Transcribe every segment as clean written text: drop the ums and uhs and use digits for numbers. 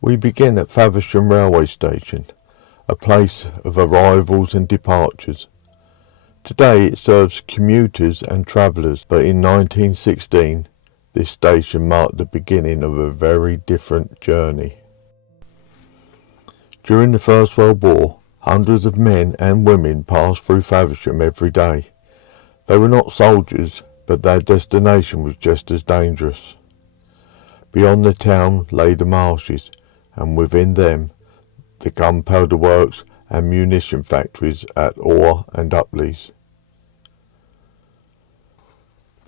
We begin at Faversham railway station, a place of arrivals and departures. Today it serves commuters and travellers, but in 1916 this station marked the beginning of a very different journey. During the First World War, hundreds of men and women passed through Faversham every day. They were not soldiers, but their destination was just as dangerous. Beyond the town lay the marshes, and within them the gunpowder works and munition factories at Orr and Uplees.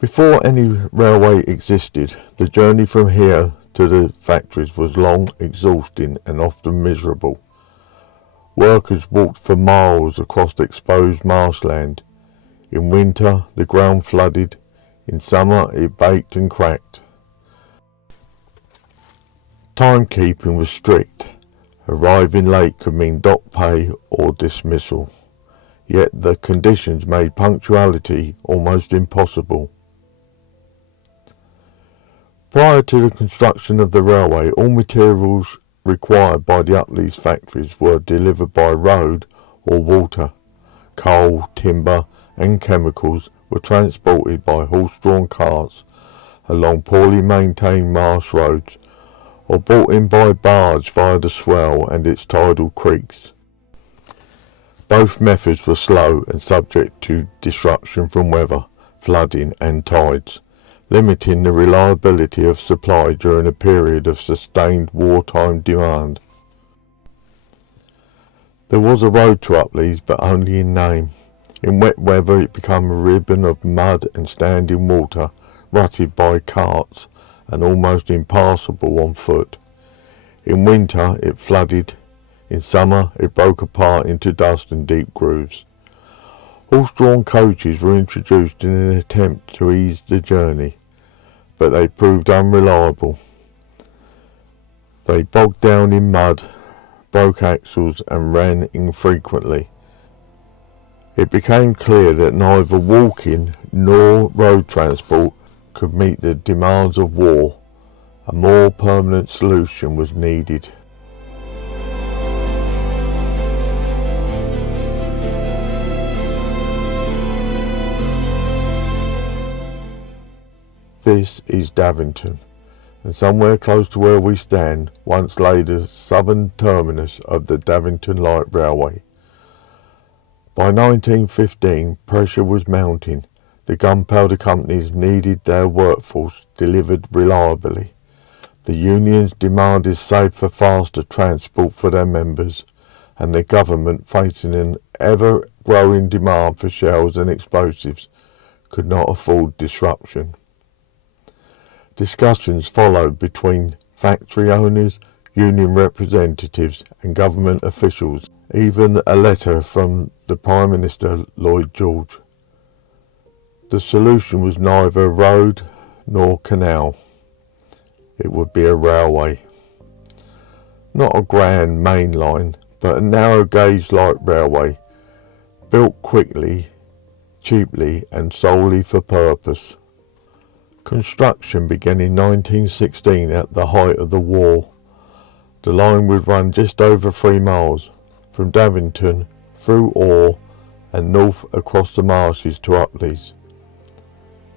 Before any railway existed, the journey from here to the factories was long, exhausting and often miserable. Workers walked for miles across the exposed marshland. In winter the ground flooded, in summer it baked and cracked. Timekeeping was strict. Arriving late could mean dock pay or dismissal, yet the conditions made punctuality almost impossible. Prior to the construction of the railway, all materials required by the Uplees factories were delivered by road or water. Coal, timber and chemicals were transported by horse-drawn carts along poorly maintained marsh roads, or brought in by barge via the Swell and its tidal creeks. Both methods were slow and subject to disruption from weather, flooding and tides, limiting the reliability of supply during a period of sustained wartime demand. There was a road to Uplees, but only in name. In wet weather it became a ribbon of mud and standing water, rutted by carts and almost impassable on foot. In winter it flooded, in summer it broke apart into dust and deep grooves. Horse-drawn coaches were introduced in an attempt to ease the journey, but they proved unreliable. They bogged down in mud, broke axles and ran infrequently. It became clear that neither walking nor road transport could meet the demands of war. A more permanent solution was needed. This is Davington, and somewhere close to where we stand once lay the southern terminus of the Davington Light Railway. By 1915 pressure was mounting. The gunpowder companies needed their workforce delivered reliably. The unions demanded safer, faster transport for their members, and the government, facing an ever-growing demand for shells and explosives, could not afford disruption. Discussions followed between factory owners, union representatives and government officials, even a letter from the Prime Minister Lloyd George. The solution was neither road nor canal. It would be a railway. Not a grand main line, but a narrow gauge light railway, built quickly, cheaply and solely for purpose. Construction began in 1916 at the height of the war. The line would run just over 3 miles, from Davington through Orr and north across the marshes to Uplees.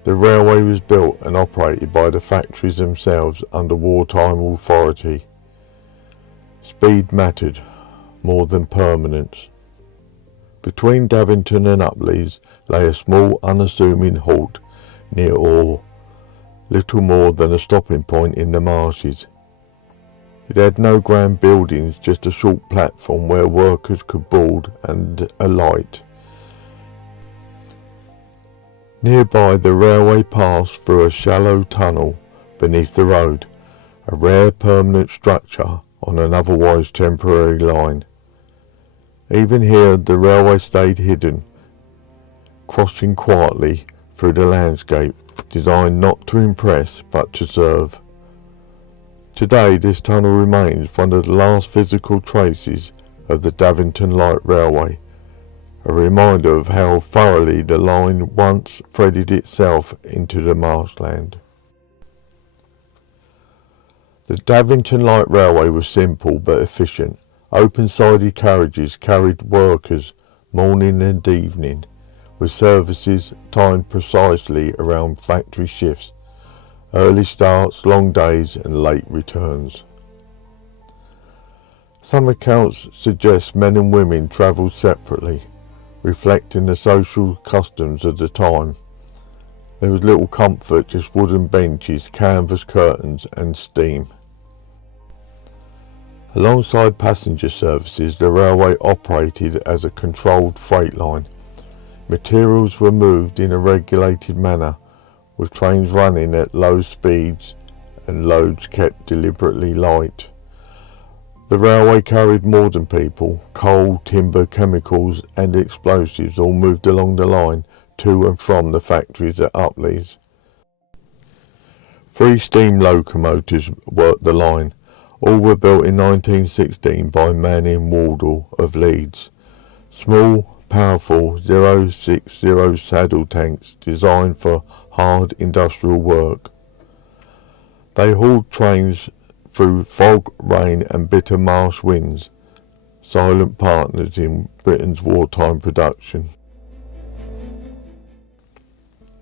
The railway was built and operated by the factories themselves under wartime authority. Speed mattered more than permanence. Between Davington and Uplees lay a small unassuming halt near Orr, little more than a stopping point in the marshes. It had no grand buildings, just a short platform where workers could board and alight. Nearby the railway passed through a shallow tunnel beneath the road, a rare permanent structure on an otherwise temporary line. Even here the railway stayed hidden, crossing quietly through the landscape, designed not to impress but to serve. Today this tunnel remains one of the last physical traces of the Davington Light Railway, a reminder of how thoroughly the line once threaded itself into the marshland. The Davington Light Railway was simple but efficient. Open-sided carriages carried workers morning and evening, with services timed precisely around factory shifts, early starts, long days and late returns. Some accounts suggest men and women travelled separately, reflecting the social customs of the time. There was little comfort, just wooden benches, canvas curtains and steam. Alongside passenger services, the railway operated as a controlled freight line. Materials were moved in a regulated manner, with trains running at low speeds and loads kept deliberately light. The railway carried more than people. Coal, timber, chemicals and explosives all moved along the line to and from the factories at Uplees. 3 steam locomotives worked the line. All were built in 1916 by Manning Wardle of Leeds. Small, powerful 060 saddle tanks designed for hard industrial work. They hauled trains through fog, rain and bitter marsh winds, silent partners in Britain's wartime production.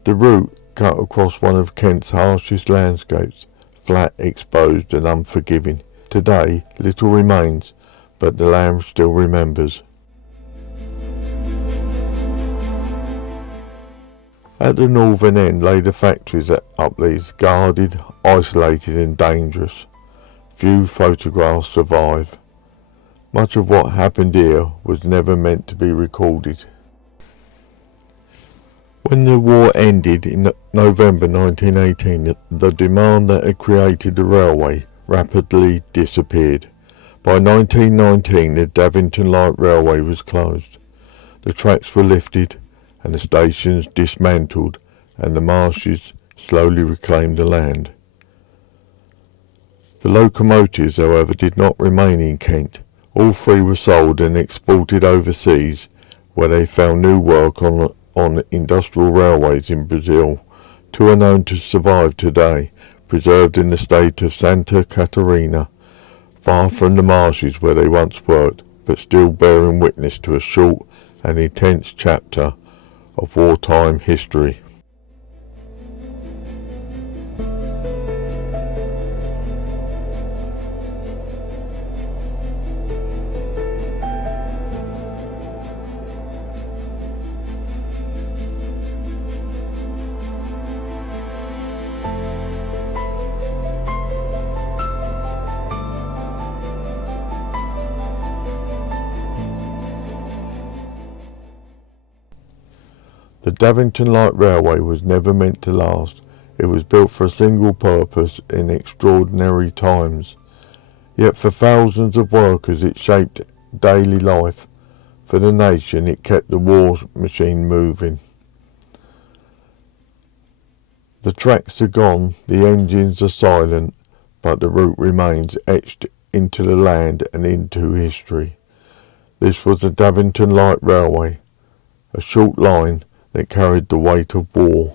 The route cut across one of Kent's harshest landscapes, flat, exposed and unforgiving. Today, little remains, but the land still remembers. At the northern end lay the factories at Uplees, guarded, isolated and dangerous. Few photographs survive. Much of what happened here was never meant to be recorded. When the war ended in November 1918, the demand that had created the railway rapidly disappeared. By 1919, the Davington Light Railway was closed. The tracks were lifted and the stations dismantled, and the marshes slowly reclaimed the land. The locomotives, however, did not remain in Kent. All 3 were sold and exported overseas, where they found new work on industrial railways in Brazil. 2 are known to survive today, preserved in the state of Santa Catarina, far from the marshes where they once worked, but still bearing witness to a short and intense chapter of wartime history. The Davington Light Railway was never meant to last. It was built for a single purpose in extraordinary times. Yet for thousands of workers it shaped daily life. For the nation it kept the war machine moving. The tracks are gone, the engines are silent, but the route remains etched into the land and into history. This was the Davington Light Railway, a short line that carried the weight of war.